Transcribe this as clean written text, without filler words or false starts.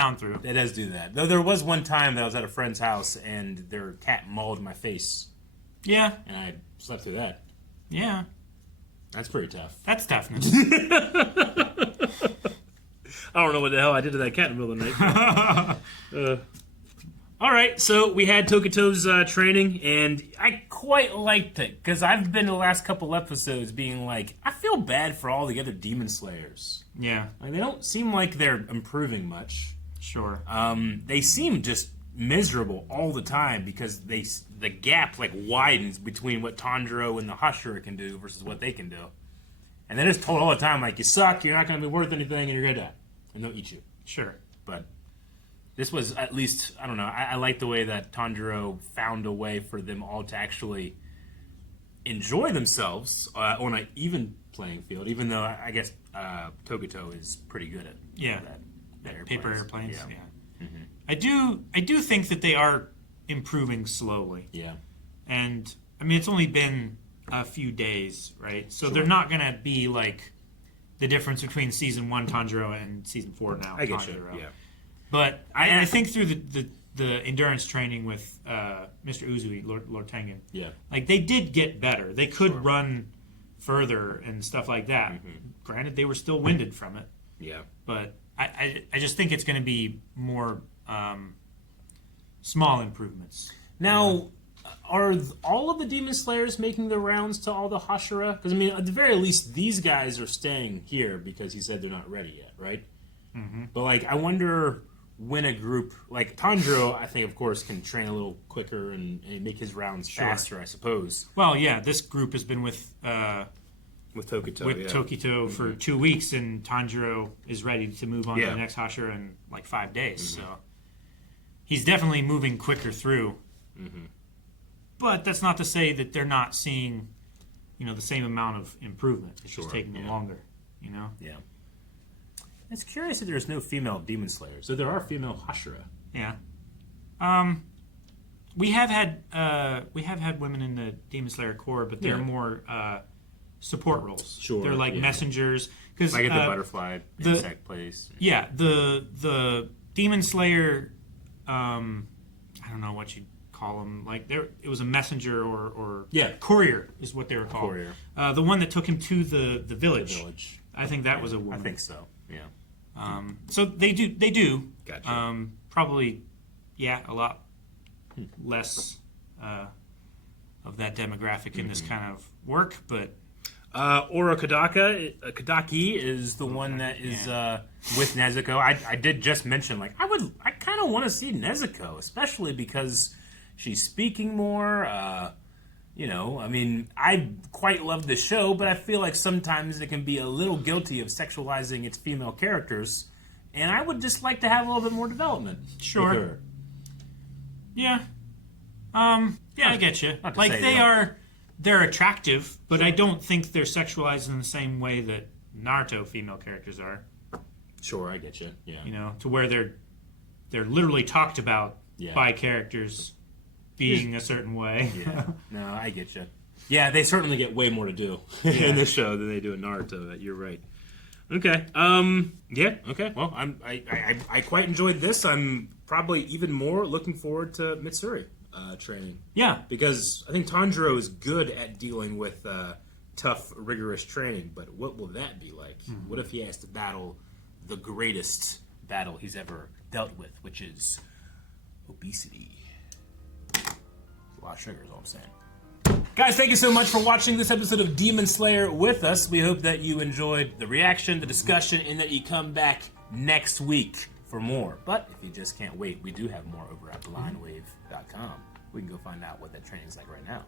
down through. It does do that. Though there was one time that I was at a friend's house and their cat mauled my face. Yeah. And I slept through that. Yeah. That's pretty tough. That's toughness. I don't know what the hell I did to that cat in the middle of the night. All right, so we had Tokito's training, and I quite liked it, because I've been the last couple episodes being like, I feel bad for all the other Demon Slayers. Yeah. Like, they don't seem like they're improving much. Sure. They seem just miserable all the time, because the gap like widens between what Tanjiro and the Hashira can do versus what they can do. And they're just told all the time, like, you suck, you're not going to be worth anything, and you're going to die. And they'll eat you. Sure. But this was at least, I don't know, I like the way that Tanjiro found a way for them all to actually enjoy themselves on an even playing field, even though I guess Tokito is pretty good at that paper airplanes. Yeah. Mm-hmm. I do think that they are improving slowly. Yeah. And, I mean, it's only been a few days, right? So they're not going to be like the difference between Season 1 Tanjiro and Season 4 now I get Tanjiro. you, yeah. But I think through the endurance training with Mr. Uzui, Lord Tengen, like they did get better. They could run further and stuff like that. Mm-hmm. Granted, they were still winded from it. Yeah. But I just think it's going to be more small improvements. Now, are all of the Demon Slayers making their rounds to all the Hashira? Because, I mean, at the very least, these guys are staying here because he said they're not ready yet, right? Mm-hmm. But, like, I wonder when a group, like Tanjiro, I think, of course, can train a little quicker and make his rounds faster, I suppose. Well, yeah, this group has been with Tokito, Tokito for 2 weeks, and Tanjiro is ready to move on to the next Hashira in like 5 days. Mm-hmm. So he's definitely moving quicker through. Mm-hmm. But that's not to say that they're not seeing, the same amount of improvement. It's just taking them longer, Yeah. It's curious that there's no female Demon Slayers. So there are female Hashira. Yeah. We have had women in the Demon Slayer Corps, but they're more support roles. Sure. They're like messengers. Cause, like at the butterfly insect place. Yeah. The Demon Slayer, I don't know what you'd call them. Like it was a messenger or courier is what they were called. Courier. The one that took him to the village. The village. I think that was a woman. I think so. Yeah. So they do. Gotcha. Probably, a lot less of that demographic in this kind of work, but Oro Kadaki is the one that is with Nezuko. I did just mention, like, I kind of want to see Nezuko, especially because she's speaking more. I mean, I quite love the show, but I feel like sometimes it can be a little guilty of sexualizing its female characters, and I would just like to have a little bit more development. Sure. With her. Yeah. I get you. Like, they're attractive, but I don't think they're sexualized in the same way that Naruto female characters are. Sure, I get you. Yeah. To where they're literally talked about by characters being a certain way. Yeah. No, I get you. Yeah, they certainly get way more to do in this show than they do in Naruto. You're right. Okay. Okay. Well, I quite enjoyed this. I'm probably even more looking forward to Mitsuri training. Yeah. Because I think Tanjiro is good at dealing with tough, rigorous training, but what will that be like? Mm-hmm. What if he has to battle the greatest battle he's ever dealt with, which is obesity? A lot of sugar is all I'm saying. Guys, thank you so much for watching this episode of Demon Slayer with us. We hope that you enjoyed the reaction, the discussion, and that you come back next week for more. But if you just can't wait, we do have more over at blindwave.com. We can go find out what that training's like right now.